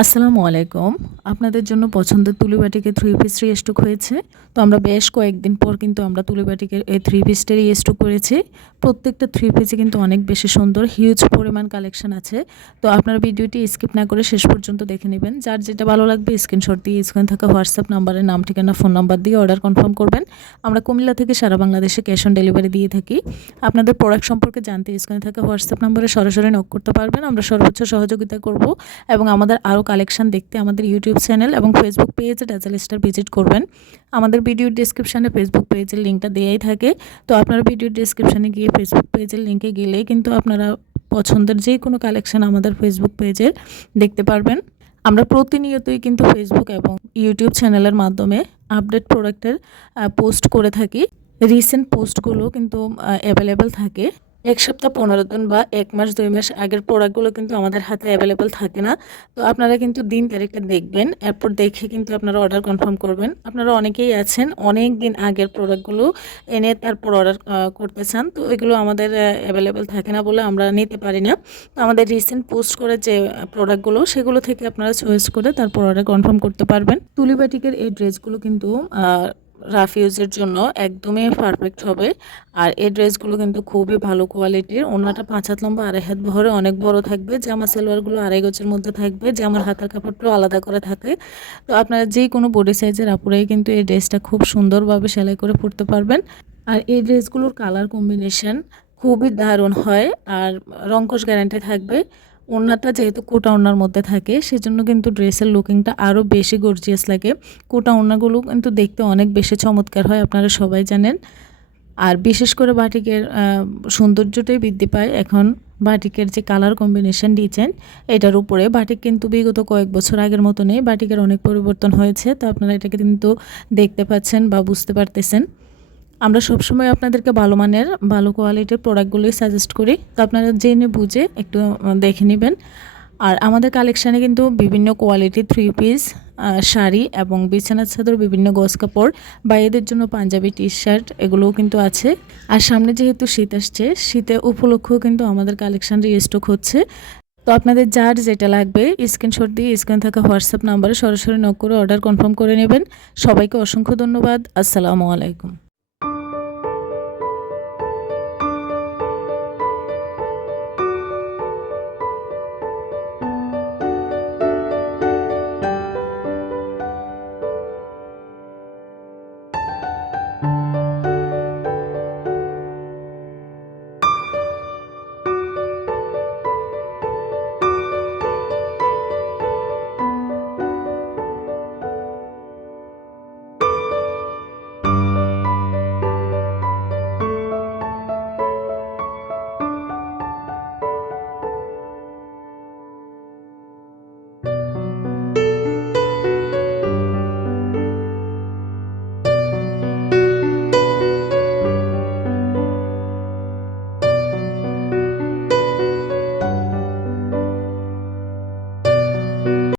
আসসালামু আলাইকুম। আপনাদের জন্য পছন্দের তুলিবাটিকে থ্রি পিস রি স্টক হয়েছে। তো আমরা বেশ কয়েকদিন পর কিন্তু আমরা তুলিবাটিকে এই থ্রি পিসটারই স্টক করেছি। প্রত্যেকটা থ্রি পিসে কিন্তু অনেক বেশি সুন্দর হিউজ পরিমাণ কালেকশন আছে। তো আপনারা ভিডিওটি স্কিপ না করে শেষ পর্যন্ত দেখে নেবেন। যার যেটা ভালো লাগবে স্ক্রিনশট দিয়ে স্ক্রিনে থাকা হোয়াটসঅ্যাপ নাম্বারে নাম, ঠিকানা ফোন নাম্বার দিয়ে অর্ডার কনফার্ম করবেন। আমরা কুমিল্লা থেকে সারা বাংলাদেশে ক্যাশ অন ডেলিভারি দিয়ে থাকি। আপনাদের প্রোডাক্ট সম্পর্কে জানতে স্ক্রিনে থাকা হোয়াটসঅ্যাপ নাম্বারে সরাসরি নক করতে পারবেন। আমরা সর্বোচ্চ সহযোগিতা করব এবং আমাদের আরও কালেকশন দেখতে আমাদের ইউটিউব চ্যানেল এবং ফেসবুক পেজে ডাজাল স্টার ভিজিট করবেন। আমাদের ভিডিও ডিসক্রিপশানে ফেসবুক পেজের লিঙ্কটা দেওয়াই থাকে। তো আপনারা ভিডিও ডিসক্রিপশানে গিয়ে ফেসবুক পেজের লিঙ্কে গেলেই কিন্তু আপনারা পছন্দের যে কোনো কালেকশন আমাদের ফেসবুক পেজের দেখতে পারবেন। আমরা প্রতিনিয়তই কিন্তু ফেসবুক এবং ইউটিউব চ্যানেলের মাধ্যমে আপডেট প্রোডাক্টের পোস্ট করে থাকি। রিসেন্ট পোস্টগুলো কিন্তু অ্যাভেলেবেল থাকে। এক সপ্তাহ পনেরো দিন বা এক মাস, দুই মাস আগের প্রোডাক্টগুলো কিন্তু আমাদের হাতে অ্যাভেলেবেল থাকে না। তো আপনারা কিন্তু দিন তারিখটা দেখবেন, এরপর দেখে কিন্তু আপনারা অর্ডার কনফার্ম করবেন। আপনারা অনেকেই আছেন, অনেক দিন আগের প্রোডাক্টগুলো এনে তারপর অর্ডার করতে চান। তো এগুলো আমাদের অ্যাভেলেবেল থাকে না বলে আমরা নিতে পারি না। তো আমাদের রিসেন্ট পোস্ট করে যে প্রোডাক্টগুলো সেগুলো থেকে আপনারা চয়েস করে তারপর অর্ডার কনফার্ম করতে পারবেন। তুলিবাটিকের এই ড্রেসগুলো কিন্তু রাফ ইউজের জন্য একদমই পারফেক্ট হবে। আর এই ড্রেসগুলো কিন্তু খুবই ভালো কোয়ালিটির ওনাটা পাঁচ হাত লম্বা, আড়াই হাত ভরে অনেক বড় থাকবে। জামা সালোয়ারগুলো আড়াই গজের মধ্যে থাকবে জামার হাতার কাপড়টাও আলাদা করে থাকে। তো আপনারা যে কোনো বডি সাইজের আপুরাই কিন্তু এই ড্রেসটা খুব সুন্দরভাবে সেলাই করে পরতে পারবেন। আর এই ড্রেসগুলোর কালার কম্বিনেশন খুবই দারুণ হয়। আর রঙ্কশ গ্যারান্টি থাকবে। ওড়নাটা যেহেতু কোটা ওড়নার মধ্যে থাকে, সেজন্য কিন্তু ড্রেসের লুকিংটা আরও বেশি গর্জিয়াস লাগে। কোটা ওড়নাগুলো কিন্তু দেখতে অনেক বেশি চমৎকার হয়, আপনারা সবাই জানেন। আর বিশেষ করে বাটিকের সৌন্দর্যটাই বৃদ্ধি পায়। এখন বাটিকের যে কালার কম্বিনেশন ডিজাইন, এটার উপরে বাটিক কিন্তু বিগত কয়েক বছর আগের মতো নেই বাটিকের অনেক পরিবর্তন হয়েছে। তো আপনারা এটাকে কিন্তু দেখতে পাচ্ছেন বা বুঝতে পারতেছেন। আমরা সবসময় আপনাদেরকে ভালো মানের, ভালো কোয়ালিটির প্রোডাক্টগুলোই সাজেস্ট করি। তো আপনারা জেনে বুঝে একটু দেখে নেবেন। আর আমাদের কালেকশানে কিন্তু বিভিন্ন কোয়ালিটি থ্রি পিস শাড়ি এবং বিছানার চাদর বিভিন্ন গজ কাপড় বা এদের জন্য পাঞ্জাবি টি শার্ট এগুলোও কিন্তু আছে। আর সামনে যেহেতু শীত আসছে, শীতে উপলক্ষেও কিন্তু আমাদের কালেকশান রিস্টক হচ্ছে। তো আপনাদের যার যেটা লাগবে স্ক্রিনশট দিয়ে স্ক্রিন থাকা হোয়াটসঅ্যাপ নাম্বারে সরাসরি নক করে অর্ডার কনফার্ম করে নেবেন। সবাইকে অসংখ্য ধন্যবাদ। আসসালামু আলাইকুম।